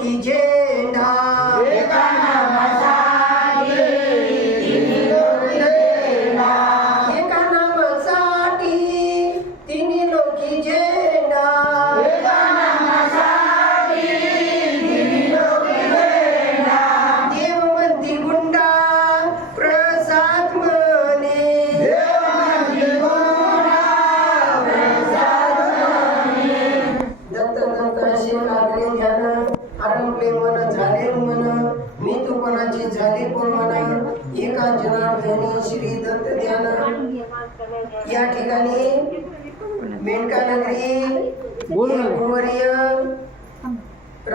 quem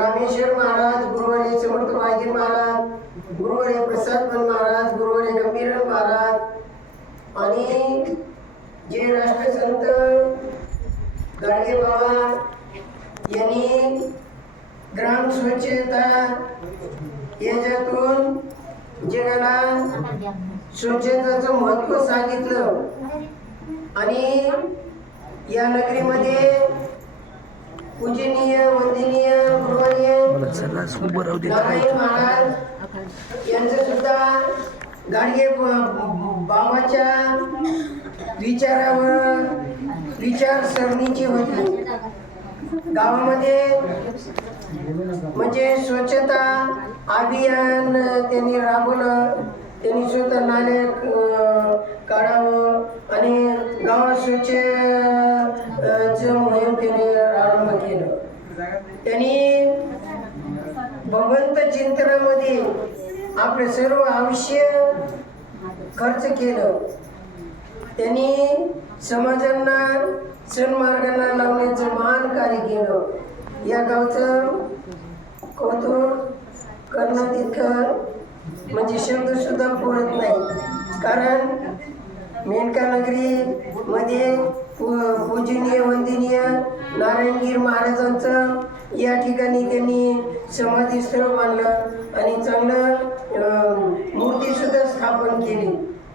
Rameshwar Maharaj गुरुवर्य समर्थ वाघीर महाराज गुरुवर्य प्रसाद पण महाराज गुरुवर्य गंभीर महाराज आणि जे राष्ट्रसंत गाडगे बाबा यांनी ग्राम स्वच्छता याच्यातून जगाला स्वच्छताचं महत्त्व सांगितलं. आणि या नगरीमध्ये पूजनीय वंदनीय नारायण महाराज यांचं सुद्धा गाडगे बाबाच्या विचारावर विचारसरणीची होती. गावामध्ये म्हणजे स्वच्छता अभियान त्यांनी राबवलं. त्यांनी स्वतः नाले काढावं आणि गावात स्वच्छ मोहीम केलं त्यांनी भगवंत चिंतनामध्ये आपले सर्व आयुष्य खर्च केलं. त्यांनी समाजांना सन्मार्गांना लावण्याचं महान कार्य केलं. या गावचं कौतुक करणं तितकं म्हणजे शब्द सुद्धा पुरत नाही. कारण मेनका नगरी मध्ये पू- पूजनीय वंदनीय नारायणगीर महाराजांचं या ठिकाणी त्यांनी समाधीस्थळ बांधलं आणि चांगलं मूर्तीसुद्धा स्थापन केली.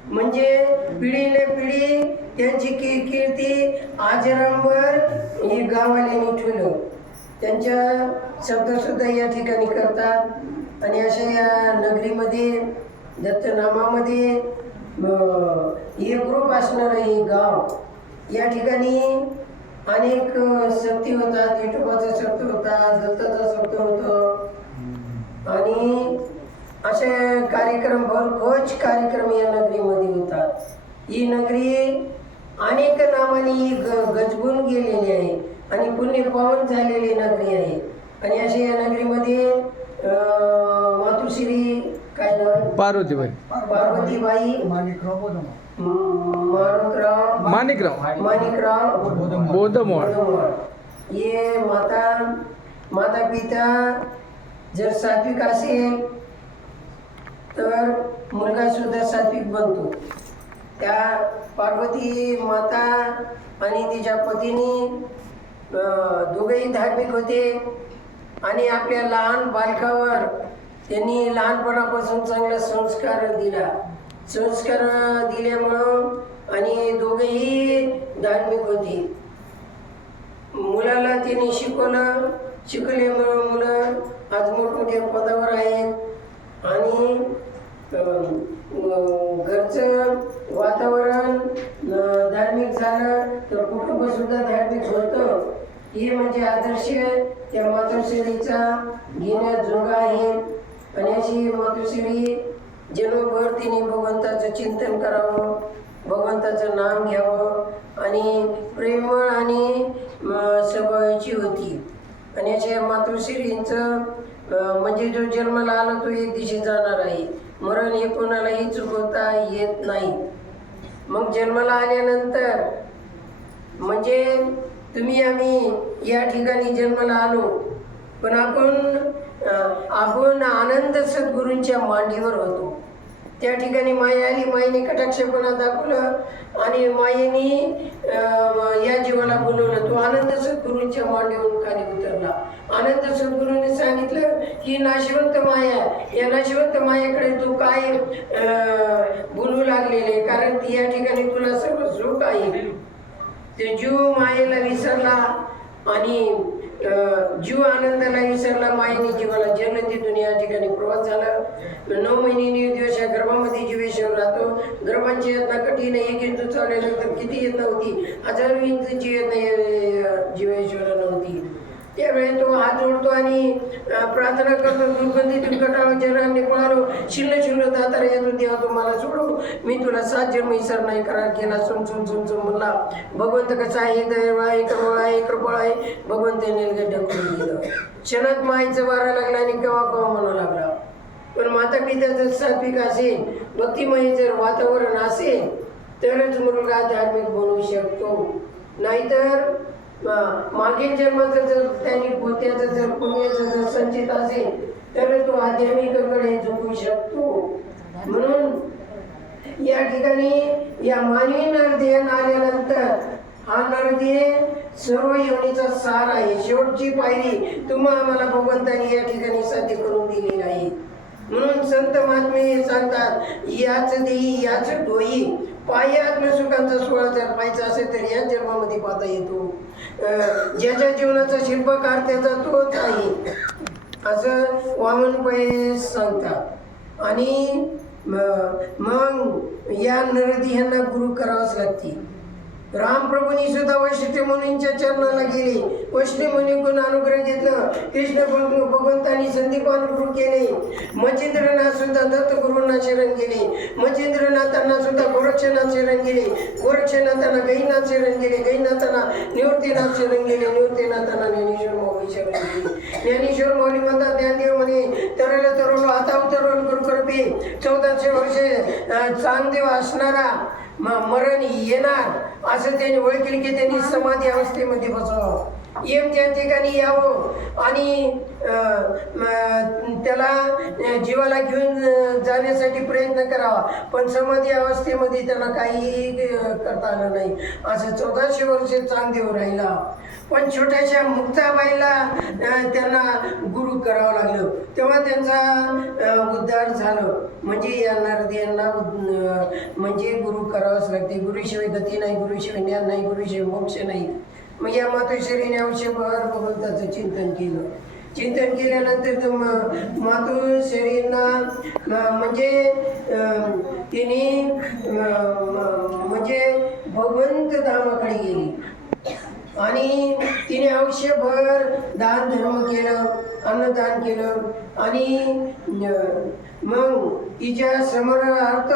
म्हणजे पिढीने पिढी त्यांची की कीर्ती आजरांवर ही गावाने ठेवलं. त्यांच्या शब्दसुद्धा या ठिकाणी करतात. आणि अशा या नगरीमध्ये दत्तनामामध्ये एक ग्रुप असणारं हे गाव या ठिकाणी अनेक अं, सक्ती होतात विठोबाचा सप्त होता दत्ताचा सप्त होतो. आणि असे कार्यक्रम भरघोष कार्यक्रम या नगरीमध्ये होतात. ही नगरी अनेक नावाने ही ग गजबून गेलेली आहे आणि पुण्य पावन झालेली नगरी आहे. आणि अशा या नगरीमध्ये अं, मातुश्री काय नाव? पार्वतीबाई. पार्वतीबाई. माणिकराव माणिकराव. बोधमोळ. ये माता माता पिता जर सात्विक असेल तर मुलगा सुद्धा सात्विक बनतो. त्या पार्वती माता आणि तिच्या पतीने दोघेही धार्मिक होते. आणि आपल्या लहान बालकावर त्यांनी लहानपणापासून चांगला संस्कार दिला. संस्कार दिल्यामुळं आणि दोघेही धार्मिक होती. मुलाला तिने शिकवलं शिकवल्यामुळं मुलं आज मोठमोठ्या पदावर आहेत. आणि घरचं वातावरण धार्मिक झालं तर कुटुंब सुद्धा धार्मिक होतं. हे म्हणजे आदर्श त्या मातृश्रेणीचा घेण्यात जोगा आहे. आणि अशी मातृश्रेणी जन्मभर तिने भगवंताचं चिंतन करावं भगवंताचं नाम घ्यावं आणि प्रेमळ आणि स्वभावाची होती. आणि अशा मातृश्रींचं म्हणजे जो जन्माला आला तो एक दिवशी जाणार आहे. मरण हे कोणालाही चुकवता येत नाही. मग जन्माला आल्यानंतर म्हणजे तुम्ही आम्ही या ठिकाणी जन्माला आलो. पण आपण आपण आनंद सद्गुरूंच्या मांडीवर होतो. त्या ठिकाणी माया आली मायेने कटाक्षपणा दाखवलं आणि मायेनी या जीवाला बोलवलं. तो आनंद सद्गुरूंच्या मांडीवरून खाली उतरला. आनंद सद्गुरूंनी सांगितलं ही नाशिवंत माया या नाशिवंत मायाकडे तू काय बोलू लागलेले कारण ती या ठिकाणी तुला सर्व सुख आहे ते जीव मायेला विसरला आणि जीव आनंदाला विसरला मायेने जीवाला जन्म तिथून या ठिकाणी प्रवास झाला. नऊ महिने दिवस या गर्भामध्ये जीवेश्वर राहतो. गर्भांची यत्ना कठीण आहे. एक इंदू चालल्यानंतर किती यत्न होती? हजारो इंदूची यत्न जीवेश्वर नव्हती त्यावेळी तो हात जोडतो आणि प्रार्थना करतो दुर्गंधीतून कटाव जरा पळालो शिल्ल शिल्ल दातार येतो तेव्हा तो मला सोडू मी तुला सात जन्म विसर नाही करार केला सुन सुन सुन सुन म्हणला भगवंत कसा आहे दयाळू आहे कमळ आहे कृपळ आहे भगवंत निर्गट ढकलून दिलं क्षणात माईचं वारा लागला आणि केव्हा केव्हा म्हणू लागला पण माता पिता जर सात्विक असेल भक्तिमय जर वातावरण असेल तरच मुलगा धार्मिक बनवू शकतो नाहीतर मागील जन्माचं जर त्यांनी पोत्याचं जर पुण्याचं जर संचित असेल तर तो आध्यात्मिकेकडे झोपू शकतो. म्हणून या ठिकाणी या मानवी नरदेह आल्यानंतर हा नरदेह सर्व योनीचा सार आहे. शेवटची पायरी तुम्हा आम्हाला भगवंतांनी या ठिकाणी साध्य करून दिली आहे म्हणून संत महात्मे हे सांगतात याच देही याच डोई पायी आत्मसुखांचा सोहळा जर पाहायचा असेल तर या जन्मामध्ये पाहता येतो. ज्याच्या जीवनाचा शिल्पकार त्याचा तोच आहे असं वामन पै सांगतात. आणि मग या नरदेहांना गुरु करावंच लागते रामप्रभूंनी सुद्धा वैशिष्ट्य मुनींच्या चरणाला गेले. वैष्णव मुनीकडून अनुग्रह घेतलं. कृष्ण भगवंतांनी संदीपानुग्रह केले. मच्छिंद्रनाथ सुद्धा दत्तगुरूंना शरण गेले. मच्छिंद्रनाथांना सुद्धा गोरक्षनाथ शरण गेले. गोरक्षनाथांना गैनाथ शरण गेले. गैनाथांना निवृत्तीनाथ शरण गेले. निवृत्तीनाथांना ज्ञानेश्वर माऊली शरण गेले. ज्ञानेश्वर माऊली म्हणतात ज्ञानदेव म्हणे. तरल तरुण आता तरुण गुरुकृपी चौदाशे वर्षे चांगदेव असणारा मरण येणार. असं त्यांनी ओळखले की त्यांनी समाधी अवस्थेमध्ये बसावं येम त्या ठिकाणी यावं आणि त्याला जीवाला घेऊन जाण्यासाठी प्रयत्न करावा. पण समाधी अवस्थेमध्ये त्यांना काहीही करता आलं नाही. असं चौदाशे वर्ष चांगदेव राहिला. पण छोट्याशा मुक्ताबाईला त्यांना गुरु करावं लागलं. तेव्हा त्यांचा उद्धार झालं. म्हणजे यांना नरदेयांना उद- म्हणजे गुरु करावंच लागते. गुरुशिवाय गती नाही गुरुशिवाय ज्ञान नाही गुरुशिवाय मोक्ष नाही. म्हणजे या मातोश्रीने आयुष्यभर भगवंताचं चिंतन केलं. चिंतन केल्यानंतर तर म- मातोश्रींना म्हणजे तिने म्हणजे भगवंत धामाकडे गेली. आणि तिने आयुष्यभर दान धर्म केलं अन्नदान केलं. आणि मग तिच्या समर्थ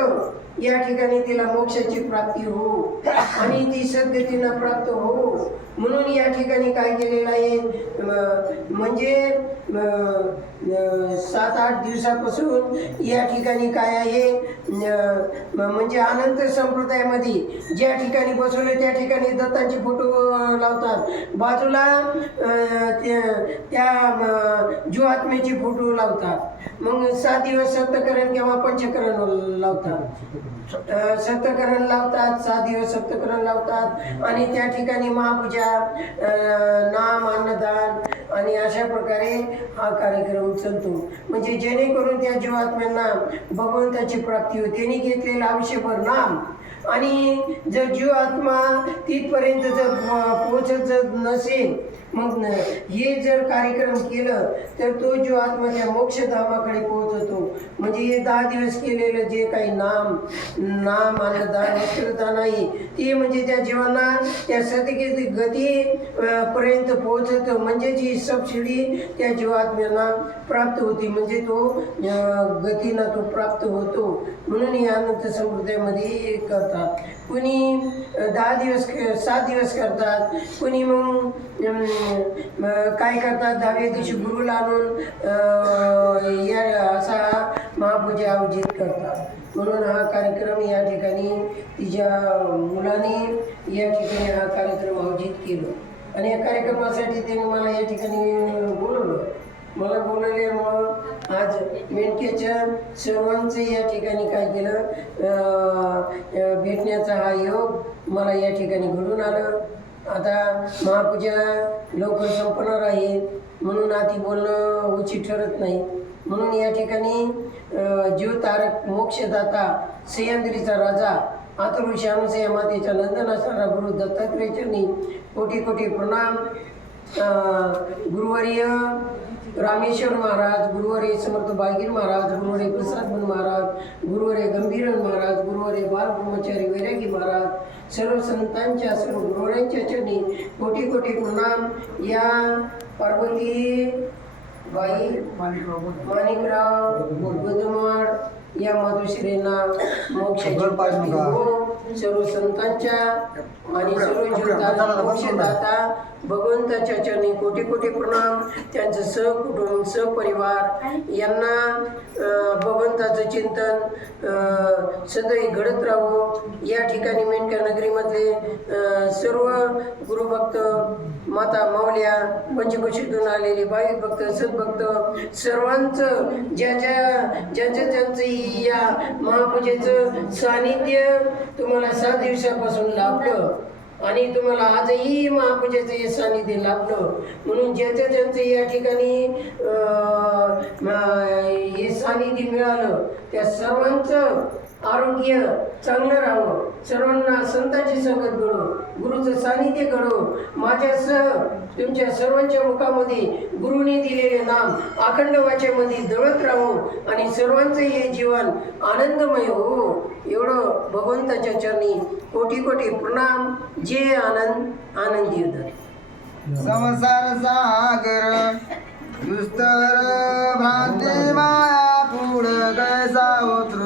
या ठिकाणी तिला मोक्षाची प्राप्ती हो आणि ती सद्गतीला प्राप्त हो म्हणून या ठिकाणी काय केलेलं आहे? म्हणजे सात आठ दिवसापासून या ठिकाणी काय आहे? म्हणजे अनंत संप्रदायामध्ये ज्या ठिकाणी बसवले त्या ठिकाणी दत्तांचे फोटो लावतात. बाजूला त्या- त्या जीवात्म्याचे फोटो लावतात. मग सात दिवस सप्तकरण किंवा पंचकरण लावतात. सप्तकरण लावतात सात दिवस सप्तकरण लावतात. आणि त्या ठिकाणी महापूजा नाम अन्नदान आणि अशा प्रकारे हा कार्यक्रम चालतो. म्हणजे जेणेकरून त्या जीवात्म्यांना भगवंताची प्राप्ती होते. त्यांनी घेतलेलं आयुष्यभर नाम. आणि जर जीव आत्मा तिथपर्यंत जर पोहोचत नसेल मग हे जर कार्यक्रम केलं तर तो जीव आत्मा त्या मोक्षधामाकडे पोहोचतो म्हणजे हे दहा दिवस केलेलं जे काही नाम नाम आणि दान वस्त्रता नाही ते म्हणजे त्या जीवांना त्या सतगती गती पर्यंत पोहोचतं. म्हणजे जी सबसिडी त्या जीवात्म्यांना प्राप्त होती म्हणजे तो गतीना तो प्राप्त होतो. म्हणून या अनंत समुदायामध्ये करतात. कुणी दहा दिवस सात दिवस करतात कुणी मग काय करतात दहाव्या दिवशी गुरुला आणून या असा महापूजा आयोजित करतात. म्हणून हा कार्यक्रम या ठिकाणी तिच्या मुलाने या ठिकाणी हा कार्यक्रम आयोजित केला. आणि या कार्यक्रमासाठी त्याने मला या ठिकाणी बोलवलं. मला बोलवल्यामुळं आज मेंढक्याच्या सर्वांचं या ठिकाणी काय केलं? भेटण्याचा हा योग मला या ठिकाणी घडून आलं. आता महापूजा लवकर संपणार आहे म्हणून आधी बोलणं उचित ठरत नाही. म्हणून या ठिकाणी जीवतारक मोक्षदाता सह्याद्रीचा राजा आतुरुषी श्यामसया मातेच्या नंदन असणारा गुरु दत्तात्रेचरणी कोटी कोटी प्रणाम. गुरुवर्य रामेश्वर महाराज गुरुवारे समर्थ बागीर महाराज गुरुवर्य प्रसादमन महाराज गुरुवारे गंभीरन महाराज गुरुवारे बाल ब्रह्मचारी वैरागी महाराज सर्व संतांच्या सर्व गुरुवर्यांच्या चरणी कोटी कोटी प्रणाम. या पार्वती बाई माणिकराव बुद्धमाड या मातोश्रींना मोक्ष सर्व संतांच्या आणि सर्व जीवताला मोक्षदाता भगवंताच्या चरणी कोटी कोटी प्रणाम त्यांचं सहकुटुंब सहपरिवार यांना भगवंताचं चिंतन सदैव घडत राहो. या ठिकाणी मेंढका नगरीमधले सर्व गुरुभक्त माता माऊल्या पंचकोशीतून आलेले भाविक भक्त सद्भक्त सर्वांचं ज्या ज्या ज्यांचं ज्यांचं या महापूजेचं सानिध्य तुम्हाला सात दिवसापासून लाभलं. आणि तुम्हाला आजही महापूजेचं हे सानिध्य लाभलं. म्हणून ज्याचं ज्यांचं या ठिकाणी हे सानिध्य मिळालं त्या सर्वांचं आरोग्य चांगलं राहावं. सर्वांना संतांची संगत घडो. गुरुचं सानिध्य घडो. माझ्यासह तुमच्या सर्वांच्या मुखामध्ये गुरुने दिलेले नाम अखंड वाचेमध्ये दळत राहो आणि सर्वांचं हे जीवन आनंदमय हो. एवढं भगवंताच्या चरणी कोटी कोटी प्रणाम. जे आनंद आनंदी होतात संसार सागर दुस्तर भ्रांती माया पुढ कैसा उतरू